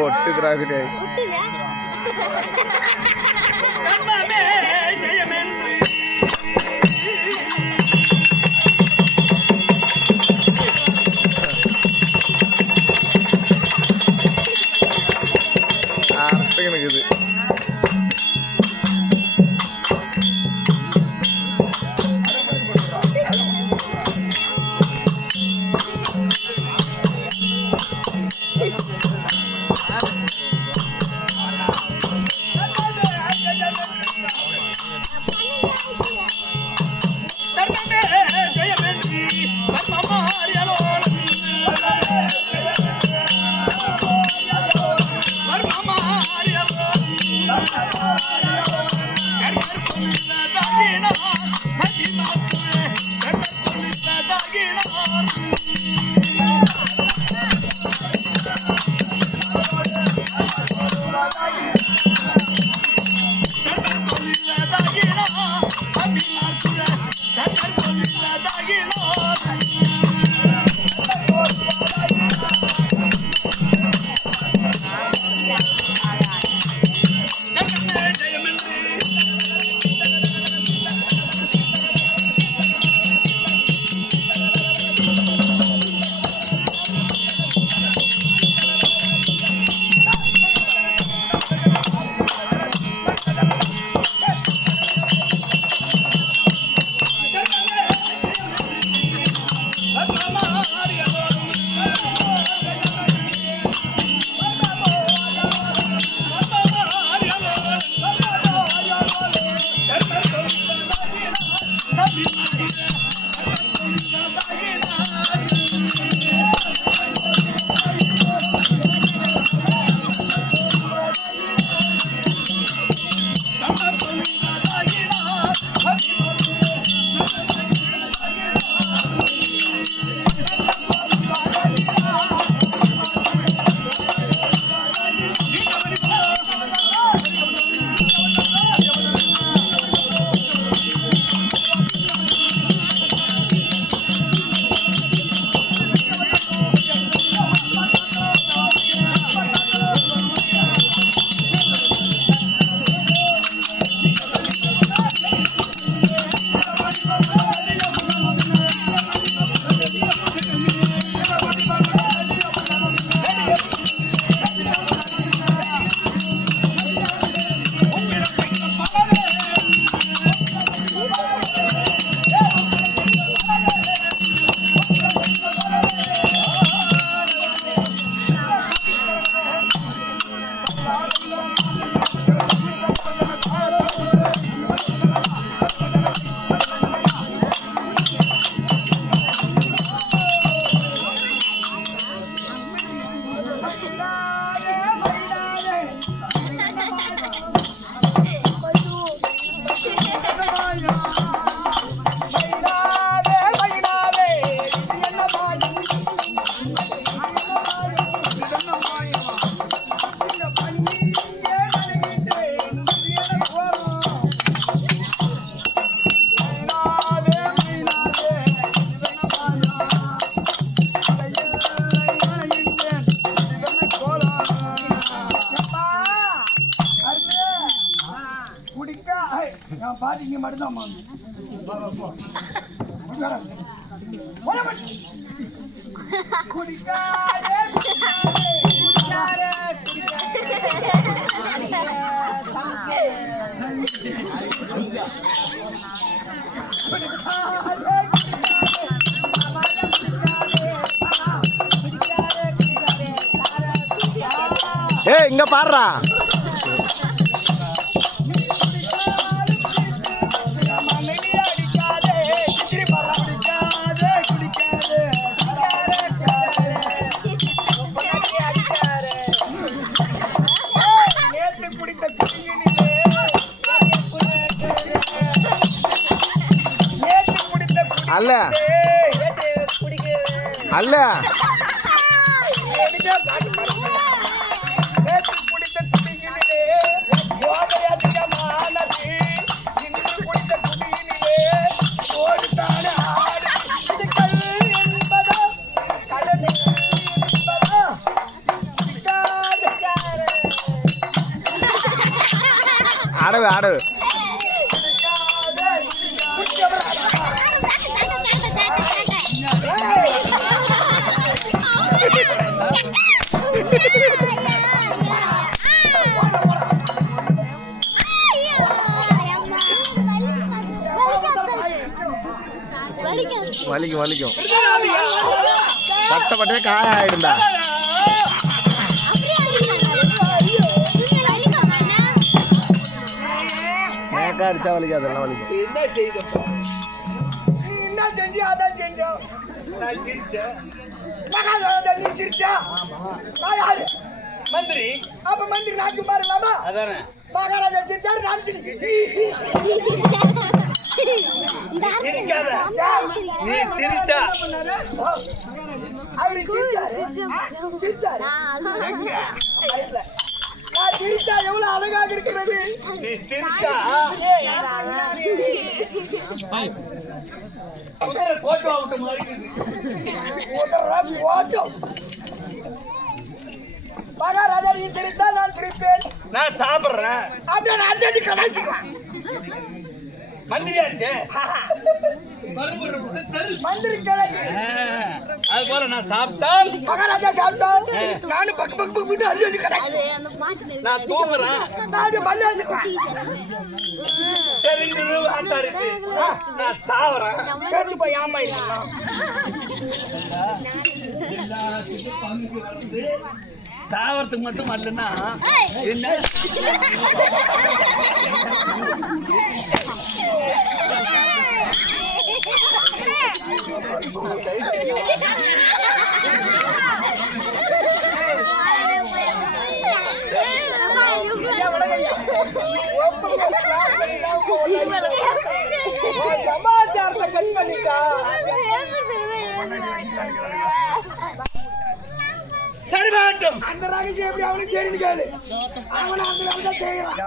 ஒட்டுக்கிறாரு அர்த்தம் இருக்குது. பாட்டிங்க மட்டும்தான் ஏய் இங்க பாருடா. அல்ல அல்ல அடவு அடவு வலிக்கும் வலிக்கும் பட்ட பட்டே காய ஆயிடுந்தா மேக்கா அடிச்சா வலிக்கும் அதெல்லாம் வலிக்கும் என்ன செய்தப்பா நீ என்ன செஞ்சு அதான் செஞ்சோம் நான் சிரிச்சேன் மகாராஜா நீ சிரிச்சா நான் யாரு மந்திரி அப்ப மந்திரி நான் சும்மா இருக்கலாமா அதானே மகாராஜா சிரிச்சாரு நான் சிரிக்காத நீ சிரிச்சா அவரு சிரிச்சாரு சிரிச்சாரு நான் சிரிச்சா எவ்வளவு அழகாக இருக்கிறது நீ சிரிச்சா போட்டோ அவுட்ட மாதிரி ஓட்டம் மகாராஜா நீ சிரித்தா நான் சிரிப்பேன் நான் சாப்பிடுறேன் அப்படியே நான் அடி கலாச்சிக்கலாம் மந்திரியாச்சே மந்திரி கிழக்கு அது போல நான் சாப்பிட்டால் மகாராஜா சாப்பிட்டோம் நானும் பக்கு பக்கு பக்கு அள்ளி அள்ளி கலாச்சி நான் தூங்குறேன் நான் மல்லாந்துக்குவேன் சரி ஆட்டா இருக்கு நான் சாவறேன் சேர்த்து போய் ஆமா இல்லைன்னா சாவறதுக்கு மட்டும் அல்லன்னா என்ன சமாச்சாரத்தை கட் பண்ணிட்டா சரி மாட்டும் அந்த ரகசியம் எப்படி அவனுக்கு தெரிஞ்சு கேளு அவனை அந்த வேலை செய்யறான்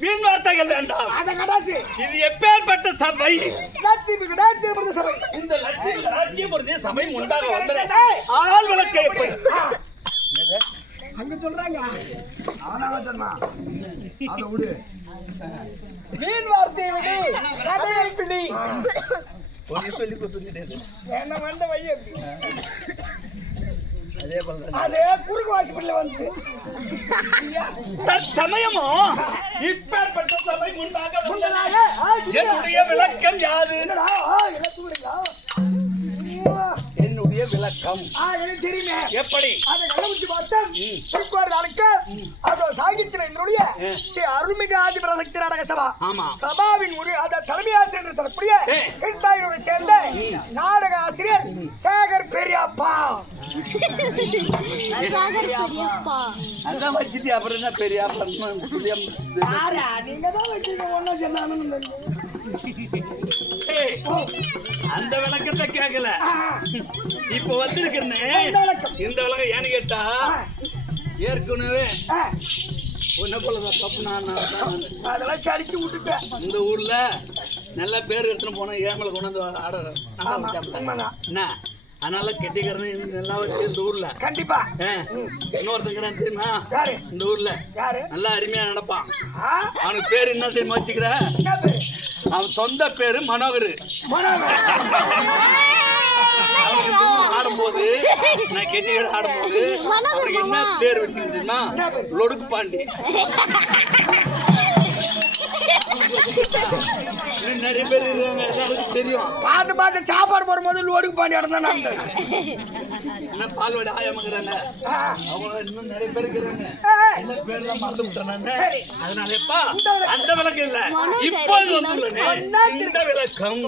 வீண் வார்த்தைகள் வேண்டாம் அந்த கடாசி இது எப்பேற்பட்ட சபை லட்சுமி கடாசி சபை இந்த லட்சியபுரத்தை சபை உண்டாக வந்தது ஆள் விளக்கை எப்படி அங்க சொல்றாங்க சொன்னா அதை விடு வீண் வார்த்தையை விடு கதையை பிடி சொல்லி கொடுத்துக்கிட்டே என்ன வந்த வைய அதே போல அதே குறுக்கு வாசிப்பில் வந்து சமயமோ இப்பேற்பட்ட சபை உண்டாக வந்ததாக என்னுடைய விளக்கம் யாது என்னுடைய விளக்கம் எனக்கு தெரியுமே எப்படி அதை கண்டுபிடிச்சு பார்த்தேன் திருக்குவார் நாளுக்கு அதோ சாகித்யனுடைய ஸ்ரீ அருள்மிகு ஆதிபராசக்தி நாடக சபா ஆமா சபாவின் ஒரு அந்த தலைமை ஆசிரியர் என்று சொல்லக்கூடிய கிருஷ்ணாயிரோட சேர்ந்த நாடக ஆசிரியர் சேகர் பெரியப்பா அதான் வச்சுட்டு அப்புறம் என்ன பெரிய நீங்க தான் வச்சிருக்க ஒன்னும் சொன்னானு அந்த விளக்கத்தை கேட்கல இப்ப வந்திருக்கேன்னு இந்த விளக்கம் ஏன்னு கேட்டா ஏற்கனவே உன்ன போலதான் தப்பு நான் அதெல்லாம் சடிச்சு விட்டுட்டேன் இந்த ஊர்ல நல்ல பேர் எடுத்துன்னு போன ஏமலை கொண்டு வந்து ஆட என்ன அதனால கெட்டிக்கிறேன் நல்லா வச்சு இந்த ஊர்ல கண்டிப்பா இன்னொருத்தங்கிறான் தெரியுமா யாரு இந்த ஊர்ல யாரு நல்லா அருமையா நடப்பான் அவனுக்கு பேரு என்ன தெரியுமா வச்சுக்கிற அவன் சொந்த பேரு மனோகர் அவனுக்கு ஆடும்போது நான் கெட்டிக்கிற ஆடும்போது அவனுக்கு என்ன பேர் வச்சுக்கிட்டீங்கன்னா லொடுக்கு பாண்டி நிறைய பேர் இருக்காங்க எல்லாருக்கும் தெரியும் பார்த்து பார்த்து சாப்பாடு போடும்போது லோடுக்கு பாண்டி இடம் தான் என்ன பால்வாடி ஆயமாங்கிறாங்க அவங்க இன்னும் நிறைய பேர் இருக்கிறாங்க எல்லா பேர்லாம் மறந்து விட்டேன் நான் அதனாலப்பா அந்த விளக்கம் இல்ல இப்போது வந்துள்ளேன் இந்த விளக்கம்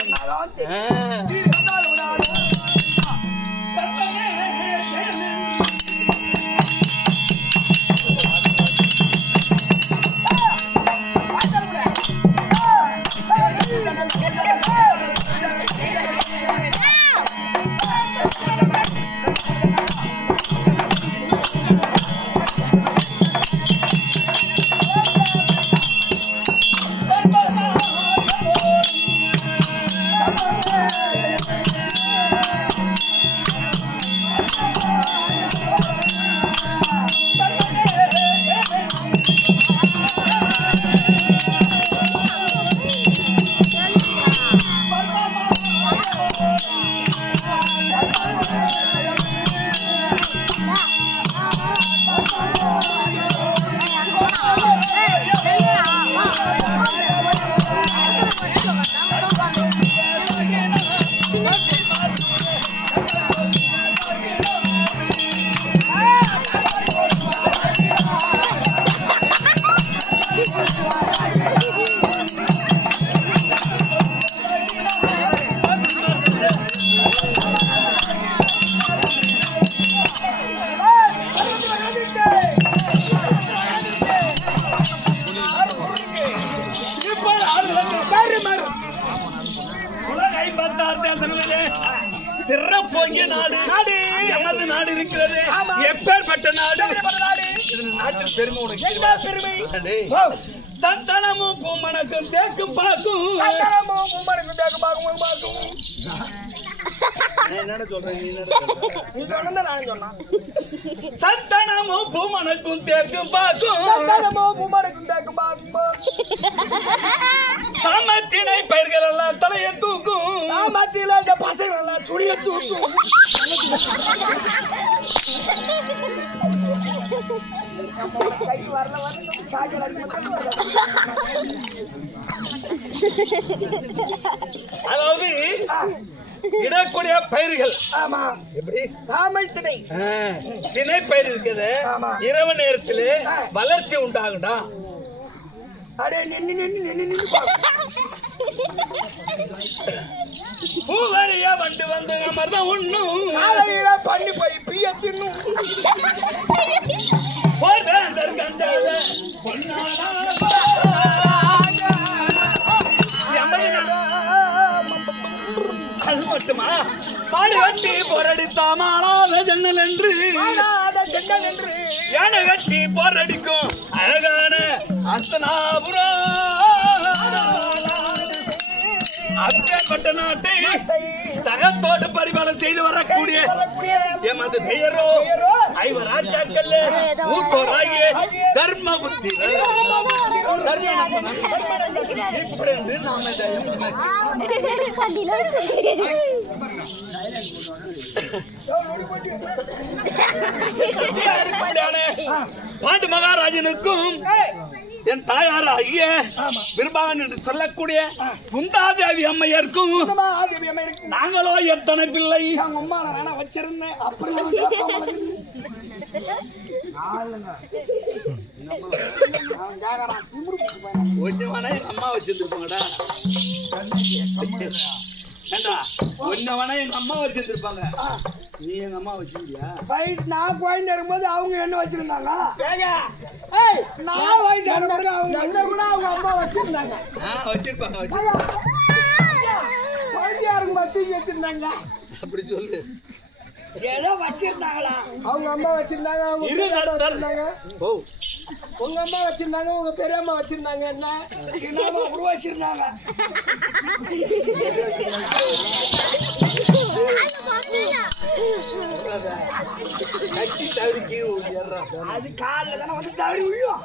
மறு உலக 56 தேசங்களிலே சிறப்போங்கிய நாடு எமது நாடு இருக்கிறது. எப்பேற்பட்ட நாடு இது நாட்டில் பெருமை உனக்கு என்ன பெருமை டேய். தந்தனமும் பூமணக்கும் தேக்கும் பாக்கும் தந்தனமும் பூமணக்கும் தேக்கும் பாக்கும் என்னடா சொல்றேன் நீ சொன்னத நான் சொன்னா தந்தனமும் பூமணக்கும் தேக்கும் பாக்கும் தந்தனமும் பூமணக்கும் தேக்கும் பாக்கும் சாமத்தினை பயிர்கள் எல்லாம் தலையை தூக்கும் சாமத்தில இந்த பசங்க எல்லாம் துணியை தூக்கும் கை வரல வரல சாகல அதாவது இடக்கூடிய பயிர்கள் ஆமா எப்படி சாமை திணை திணை பயிர் இருக்குது. இரவு நேரத்திலே வளர்ச்சி உண்டாகும்டா. அடே நின்னு பூவரையா வந்து அமர்தான் ஒண்ணும் காலையில பண்ணி போய் பிய தின்னும் போர்வேந்தர் கண்டால பொன்னாடா அது மட்டுமா பாடு கட்டி போரடித்தாமாளாத ஜன்னல் என்று யானை கட்டி போரடிக்கும் அழகான அஸ்தனாபுரம் அப்பேற்பட்ட நாட்டை தகத்தோடு பரிபாலனம் செய்து வரக்கூடிய எமது பெயரோ ஐவராஜாக்கள் மூத்தோராகிய தர்மபுத்தி இப்படி என்று நாம பாண்டு மகாராஜனுக்கும் என் தாயார் ஆகிய விருபாகன் என்று சொல்லக்கூடிய குந்தாதேவி அம்மையருக்கும் நாங்களோ எத்தனை பிள்ளை வச்சிருந்தேன் அம்மா வச்சிருப்பாங்கடா. ஏண்டா ஒன்னவனா எங்க அம்மா வச்சிருப்பாங்க. நீ எங்க அம்மா வச்சிருந்தியா? நான் குழந்தை இருக்கும்போது அவங்க என்ன வச்சிருந்தாங்க? நான் வயசான பிறகு அவங்க அம்மா வச்சிருந்தாங்க. வச்சிருப்பாங்க. குழந்தையா இருக்கும்போது தூக்கி வச்சிருந்தாங்க. அப்படி சொல்லு. ஏதோ வச்சிருந்தாங்களா? அவங்க அம்மா வச்சிருந்தாங்க. ஓ உங்க அம்மா வச்சிருந்தாங்க, உங்க பெரியம்மா வச்சிருந்தாங்க. என்ன சின்னம்மா கூட வச்சிருந்தாங்க. கட்டி தவறிக்கு அது காலில் தானே வந்து தவறி விழும்.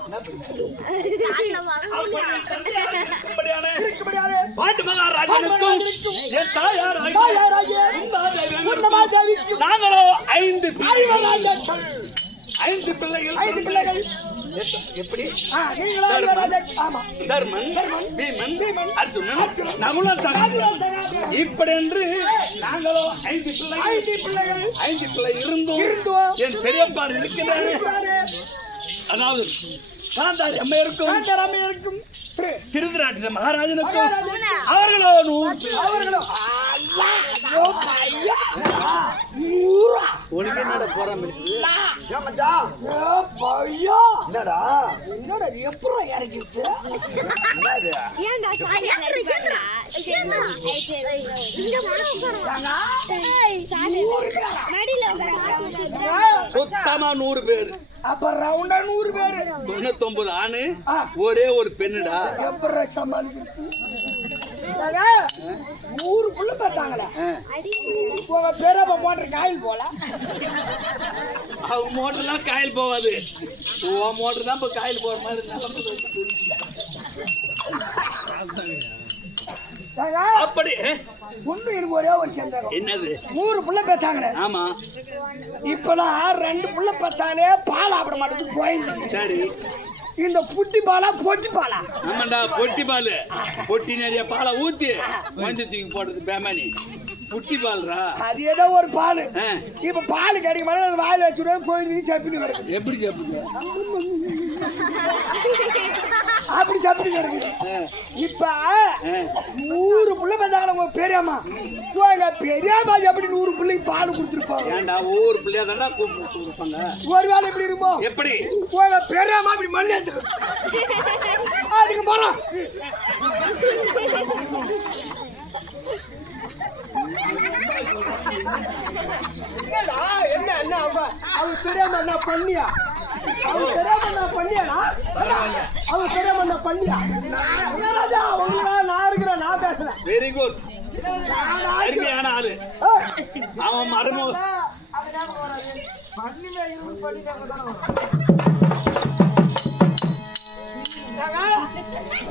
பாண்டு மகாராஜனுக்கும் என் தாயார் நாங்களோ 5 பிள்ளைகள். எப்படி? தர்மன், பீமன், அர்ஜுனன், நகுலன், சகாதேவன் இப்படி என்று நாங்களோ 5 பிள்ளைகள். 5 பிள்ளை இருந்தோம். என் பெரியப்பாடு இருக்கிறாரு. அதாவது காந்தாரி அம்மையருக்கும் திருதராட்டிர மகாராஜனுக்கும் அவர்களோ 100. உனக்கு என்னடா போறாம இருக்குது? என்னடா எப்படி இறக்கிட்டு சுத்தமா 100 பேர். அப்ப ரவுண்டா 100 பேரு. 99 ஆணு ஒரே ஒரு பெண்ணுடா. எப்படி சமாளிக்கிறது? 100 புள்ள பார்த்தாங்களே. உங்க பெரியப்பா மோட்டர் காயில் போல. அவங்க மோட்டர்லாம் காயில் போவாது. உன் மோட்டர் தான் இப்போ காயில் போற மாதிரி அப்படி ஒண்ணு எனக்கு ஒரே ஒரு சந்தேகம். என்னது? 100 புள்ள பார்த்தாங்களே. ஆமா. இப்பெல்லாம் 2 புள்ள பார்த்தாலே பால் ஆப்பிட மாட்டேங்குது கோயில். சரி. இந்த புட்டி பாலா பொட்டி பாலா? ஆமாண்டா பொட்டி பால். பொட்டி நிறைய பாலை ஊத்தி மஞ்சள் தூக்கி போடுறது பேமானி. புட்டி பால்ரா. அது ஏதோ ஒரு பால். இப்ப பால் கிடைக்க மாட்டேங்குது. வாயில வச்சுடுவேன் கோயில் சப்பின்னு வருது. எப்படி சாப்பிடுங்க? அப்படி சாப்பிட்டு கிடக்குது. இப்ப 100 புள்ள பார்த்தாங்களா உங்க பெரியம்மா? பெரியம்மா எப்படி 100 பிள்ளைக்கு பால் கொடுத்துருப்பாங்க? ஏன்டா ஒவ்வொரு பிள்ளையா தானே கொடுப்பாங்க. ஒரு வேலை எப்படி இருக்குமோ? எப்படி உங்க பெரியம்மா இப்படி மண்ணு அதுக்கு போலாம். என்ன என்ன அவங்க தெரியாம என்ன பண்ணியா? அவங்க தெரியாம என்ன பண்ணியாடா? அவங்க தெரியாம என்ன பண்ணியா? ராஜா நான் இருக்கிறேன், நான் பேசுறேன். Very good. அருமையான ஆளு அவன் மரமோ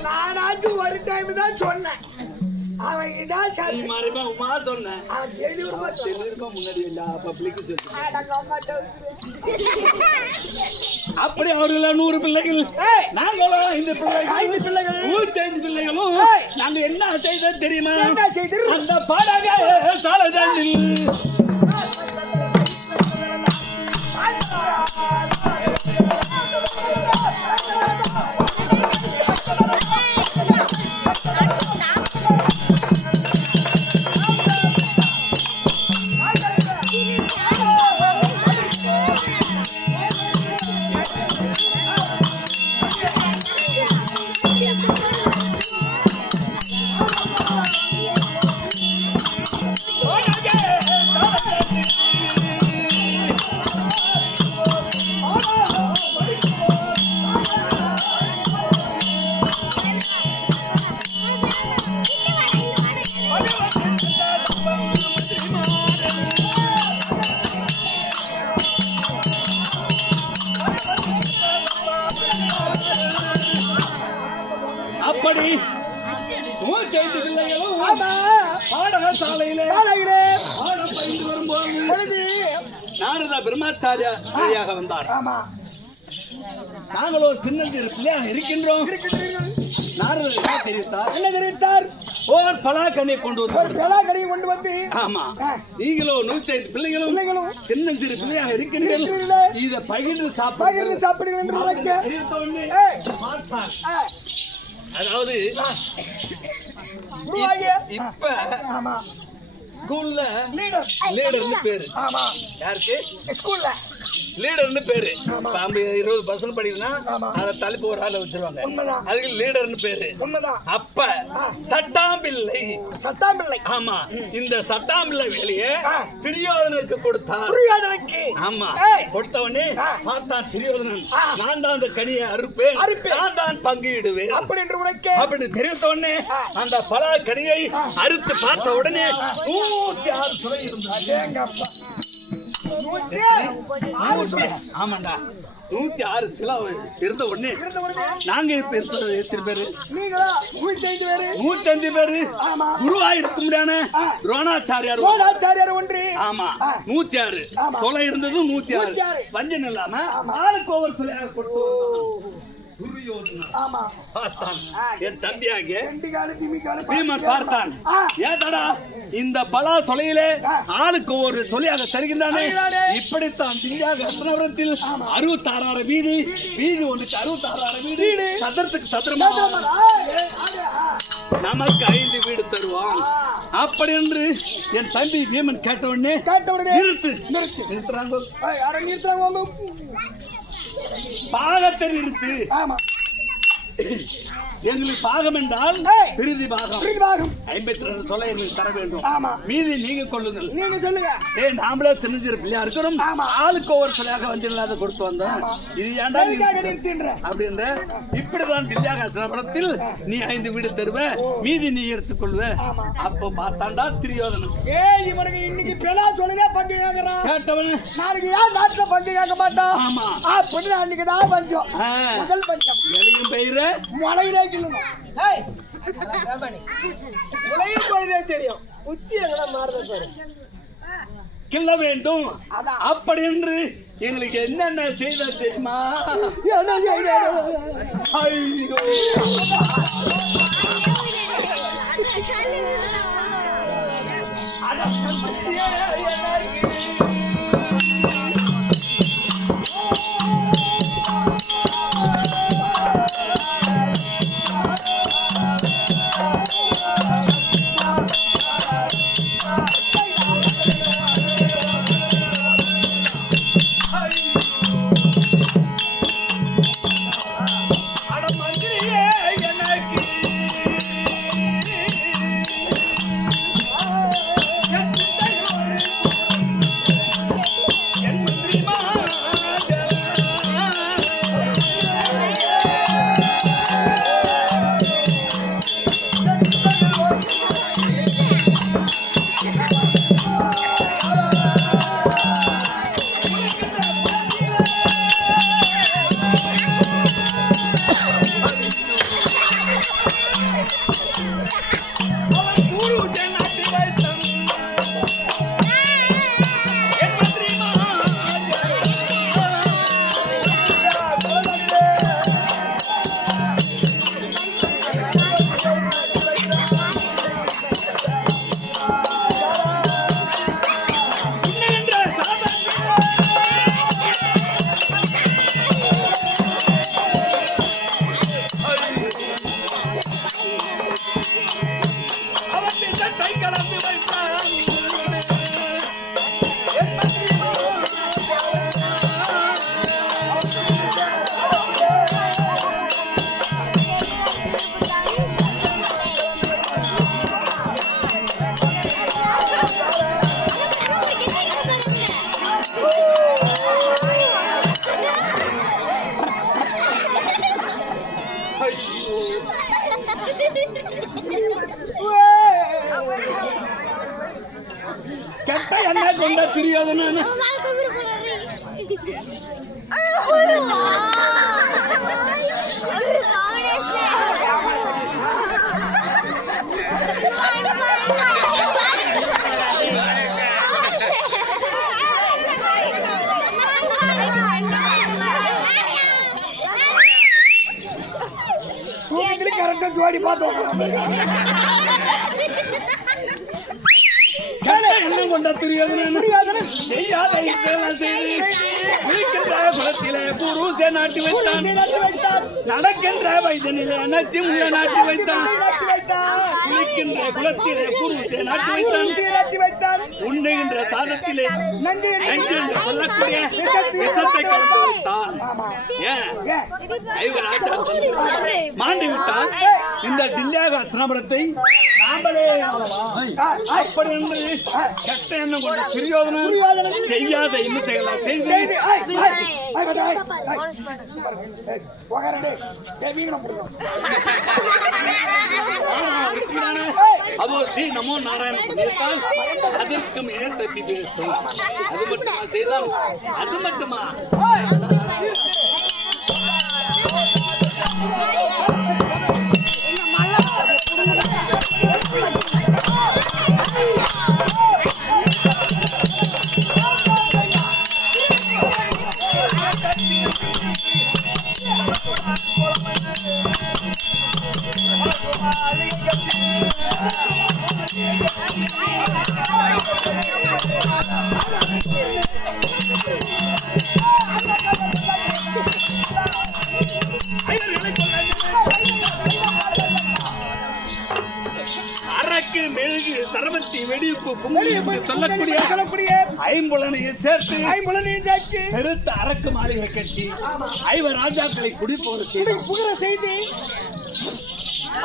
நானாச்சும் ஒரு டைம் தான் சொன்னேன். அவன் இதான் மரமா உமா சொன்னேன். அவன் தெளிவுமா முன்னாடி எல்லா பப்ளிக்கும் சொல்லி அப்படி அவர்கள் 100 பிள்ளைகள், நாங்களும் 5 பிள்ளைகள் 105 பிள்ளைகளும் நாங்க என்ன செய்த தெரியுமா? அந்த பாடக சாலதண்டில் அப்படி 105 பிள்ளைகளும் பாடசாலையிலே பாடம் பயின்று வரும்போது நாரத பிரம்மாச்சாரியாக வந்தார். நாங்களோ சின்னஞ்சிறு பிள்ளையாக இருக்கின்றோம். நாரதர் என்ன தெரிவித்தார்? ஓர் பலாக்கனியை கொண்டு வந்து ஆமா, நீங்களோ 105 பிள்ளைகளும் சின்னஞ்சிறு பிள்ளையாக இருக்கின்றீர்கள். இதை பகிர்ந்து சாப்பிடுங்கள். அதாவது இப்ப ஸ்கூல்ல லீடர்னு பேரு. யாருக்கு? ஸ்கூல்ல லீடர்னு பேரு. 20 பசங்க படிக்குதுன்னா அதை தலைப்பு ஒரு ஆளை வச்சிருவாங்க, அதுக்கு லீடர்னு பேரு. அப்ப சட்டாம்பிள்ளை ஆமா, இந்த சட்டாம்பிள்ளை வேலையை துரியோதனுக்கு கொடுத்தார். ஆமா, கொடுத்த உடனே பார்த்தான் துரியோதனன், நான் தான் அந்த கனியை அறுப்பேன், நான் தான் பங்கிடுவேன் அப்படின்னு தெரிவித்த உடனே அந்த பலா கனியை அறுத்து பார்த்த உடனே 106 சுவை இருந்தது. ஆமாண்டா, 106 கிலோ இருந்த உடனே நாங்க இப்ப இருந்தது எத்தனை பேரு? 105 பேரு. குருவா இருக்க முடியாத துரோணாச்சாரியார் ஒன்று. ஆமா, 106 சொல்ல இருந்தது 106. வஞ்சன் இல்லாம ஆளுக்கு ஒவ்வொரு சொல்லையாக கொடுத்து என் தம்பியாகிய பீமன் பார்த்தான். ஏதடா இந்த பலா சொலையிலே ஆளுக்கு ஒரு சொல்லியாக தருகின்றானே, இப்படித்தான் திவ்யாகரத்தில் 66 வீதி ஒன்றுக்கு 66 வீடு, சதுரத்துக்கு சதுரமா நமக்கு 5 வீடு தருவான் அப்படி என்று என் தம்பி பீமன் கேட்ட உடனே நிறுத்துறாங்க. பாகத்தை நிறுத்து. எங்களுக்கு பாகம் என்றால் பிரிதி பாகம் 52 சொல்ல எங்களுக்கு தர வேண்டும். மீதி நீங்க கொள்ளுங்கள். நீங்க சொல்லுங்க. நாமளே சின்ன சிறு பிள்ளையா இருக்கணும், ஆளுக்கு ஒவ்வொரு சொல்லியாக வந்து இல்லாத கொடுத்து வந்தோம். இது ஏன்டா அப்படின்ற இப்படிதான் திவ்யாகாசனத்தில் நீ 5 வீடு தருவ, மீதி நீ எடுத்துக்கொள்வ. அப்ப பார்த்தாண்டா துரியோதனன் இவனுக்கு இன்னைக்கு பெலா சொல்லுங்க பங்கு கேட்கறான். கேட்டவனு நாளைக்கு ஏன் நாட்டுல பங்கு கேட்க மாட்டான்? ஆமா, அப்படின்னு அன்னைக்கு தான் பஞ்சம். முதல் பஞ்சம் எலையும் பயிர மலையிலே தெரியும். கிள்ள வேண்டும் அப்படி என்று எங்களுக்கு என்னென்ன செய்த தெரியுமா? கொண்ட துரியோதனன் கரெக்டா ஜோடி பார்த்தோம் என்ன கொண்ட துரியோதனன் செய்யாத குலத்திலே புருஷ நாட்டி வைத்தான் நடக்கின்ற வயதனிலே நச்சு முய நாட்டி வைத்தான் இருக்கின்ற குலத்திலே புருஷ நாட்டி வைத்தான் உண்ணுகின்ற சாதத்திலே நஞ்சு என்று சொல்லக்கூடிய விஷத்தை கலந்து வைத்தான். மாண்டி விட்டால் இந்த தில்லியாக அஸ்தினாபுரத்தை நாமளே அப்படி என்று கட்ட எண்ணம் கொண்ட துரியோதனன் செய்யாத இன்னும் செய்யலாம் செய்து அதோ ஸ்ரீ நமோ நாராயணன் பண்ணியிருந்தால் அதற்கு மேலே தப்பி பேசும். அது மட்டுமா செய்தால் அது மட்டுமா அரக்கு மெழுகு சரபத்தி வெடிப்பு கும்பி சொல்லக்கூடிய ஐம்புலனையும் சேர்த்து பெருத்த அரக்கு மாளிகை கட்டி ஐவர் ராஜாக்களை குடிப்போர் செய்து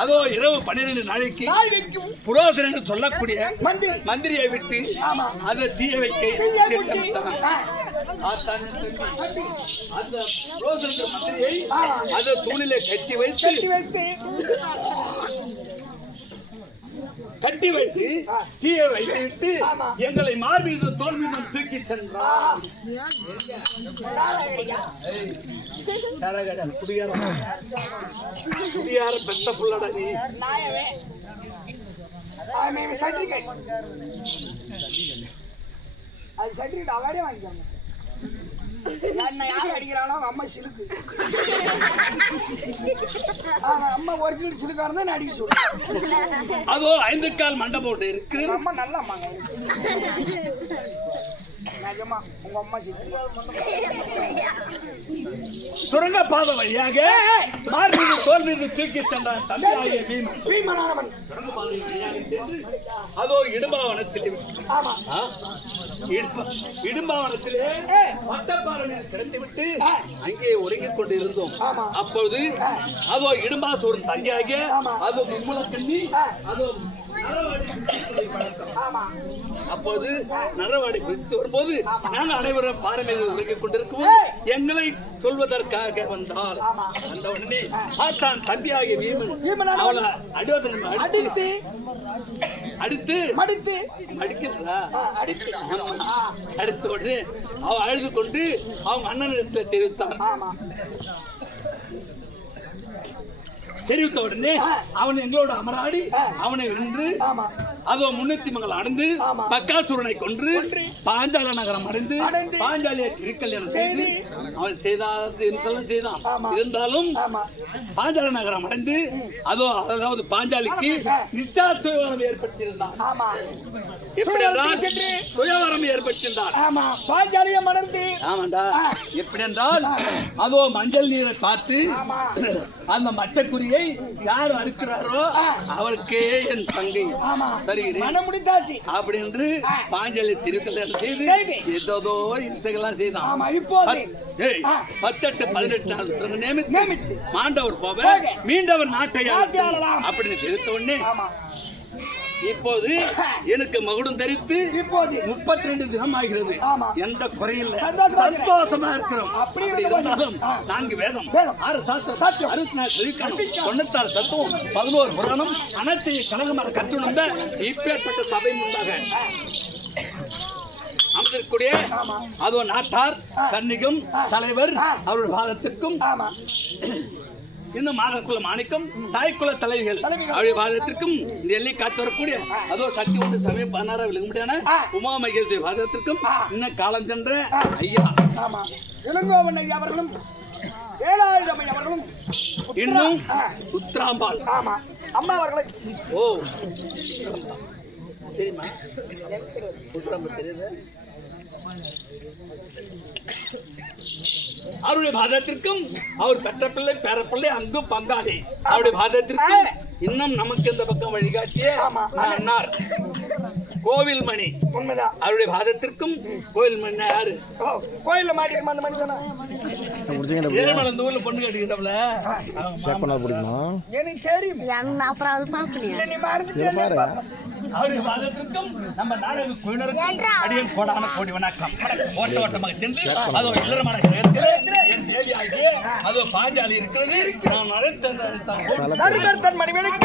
அதோ இரவு 12 நாளைக்கு புரோசன் என்று சொல்லக்கூடிய மந்திரியை விட்டு அதை தீய வைக்க அந்த புரோசன் மந்திரியை அதை தூணிலே கட்டி வைத்து தீயை வைத்து விட்டு எங்களை மார்பீதம் தோல் மீதும் தூக்கி சென்றார். குடியார பெத்த புள்ளடா நீ. அது சர்டிபிகேட் அவார்டே வாங்கிக்கோங்க. யார் அடிக்கிறானோ அவங்க அம்மா சிலுக்கு, அம்மா ஒரிஜினல் சிலுக்கான தான் அடிக்க சொல்லுவேன். அதோ 5 கால் மண்டபம் போட்டு இருக்கு. அம்மா நல்ல அம்மாங்க, நிஜமா உங்க அம்மா சுரங்க பாதை வழியாக மார் மீது தோல் மீது தூக்கி சென்றான் தம்பியாகிய பீமன். அதோ இடும்பாவனத்திலே இடும்பாவனத்திலே வட்டப்பாறை கிடத்தி விட்டு அங்கே ஒருங்கிக் கொண்டு இருந்தோம். அப்பொழுது அதோ இடும்பாசூரன் தங்கியாகிய அதோ மும்முலக்கண்ணி அதோ அப்போது நரவாடி பிடித்து வரும்போது நாங்கள் அனைவரும் பாறை மீது உறங்கிக் கொண்டிருக்கும் எங்களை சொல்வதற்காக வந்தால் அந்த உடனே பார்த்தான் தம்பியாகிய வீமன் அவளை அடித்து அடுத்த உடனே அவ அழுது கொண்டு அவங்க அண்ணனிடத்தில் தெரிவித்த உடனே அவன் எங்களோட அமராடி அவனை வென்று அதோ 300 மகள் அடைந்து பக்காசுரனை கொன்று பாஞ்சால நகரம் அடைந்து பாஞ்சாலியை திருக்கல்யாணம் செய்து அவன் செய்தான். இருந்தாலும் பாஞ்சால நகரம் அடைந்து அதாவது பாஞ்சாலிக்கு நிச்சயத்துவம் ஏற்பட்டிருந்தான். சுயவரம் ஏற்பட்டிருந்தார். பாஞ்சாலியம் அடைந்து ஆமாண்டா. எப்படி என்றால் அதோ மஞ்சள் நீரை பார்த்து அந்த மச்சக்குரியை யார் அறுக்கிறாரோ அவருக்கே என் தங்கை அப்படி என்று பாஞ்சாலி திருக்கல்யாணம் செய்து ஏதோ இசைகள்லாம் செய்தான். 18 நாள் நியமித்து மாண்டவர் போவ மீண்டவர் நாட்டை அப்படின்னு தெரிவித்த உடனே இப்போது எனக்கு மகுடம் தரித்து 32 தினம் ஆகிறது. எந்த குறையில் சந்தோஷமா இருக்கிறோம். அப்படி இருந்தாலும் 4 வேதம் 6 சாஸ்திரம் 64 96 தத்துவம் 11 புராணம் அனைத்தையும் கழகமாக கற்றுணர்ந்த இப்பேற்பட்ட சபை முன்னாக அமர்ந்திருக்கக்கூடிய அதுவும் நாட்டார் கன்னிகம் தலைவர் அவருடைய பாதத்திற்கும் ஆமா இன்னும் மாதக்குள்ள மாணிக்கம் தாய்க்குள்ள தலைவிகள் அவருடைய பாதத்திற்கும் இந்த எல்லை காத்து வரக்கூடிய அதோ சக்தி ஒன்று சமயம் 16 விழுங்கும்படியான உமா மகேஸ்வரி பாதத்திற்கும் இன்னும் காலம் சென்ற ஐயா ஆமா இளங்கோவன் ஐயா அவர்களும் வேலாயுதம்மை அவர்களும் இன்னும் உத்ராம்பாள் ஆமா அம்மா அவர்களை ஓ தெரியுமா உத்ராம்பாள் தெரியுது அவருடைய பாதத்திற்கும் அவர் பெற்ற பிள்ளை பேரப்பிள்ளை அங்கும் பங்காளி அவருடைய பாதத்திற்கும் இன்னும் நமக்கு இந்த பக்கம் வழிகாட்டிய அண்ணார் கோவில் மணி உண்மைதான் அவருடைய பாதத்திற்கும் கோவில் மணி யாரு கோயில்ல மாட்டிருமா அந்த மணி தானே ஏழுமலை அந்த ஊர்ல பொண்ணு கட்டிக்கிட்டவள பிடிக்குமா எனக்கு தெரியும் அப்புறம் அது பாக்கலையா நீ மறந்துட்டே அவருடைய பாதத்திற்கும் நம்ம நாடக குழுவினருக்கும் அடியன் கோடான கோடி வணக்கம் ஓட்ட ஓட்டமாக சென்று அதோ இல்லறமான நேரத்தில் என் தேவி ஆகிய அதோ பாஞ்சாலி இருக்கிறது நான் அழைத்த தன் மணிமேடைக்கு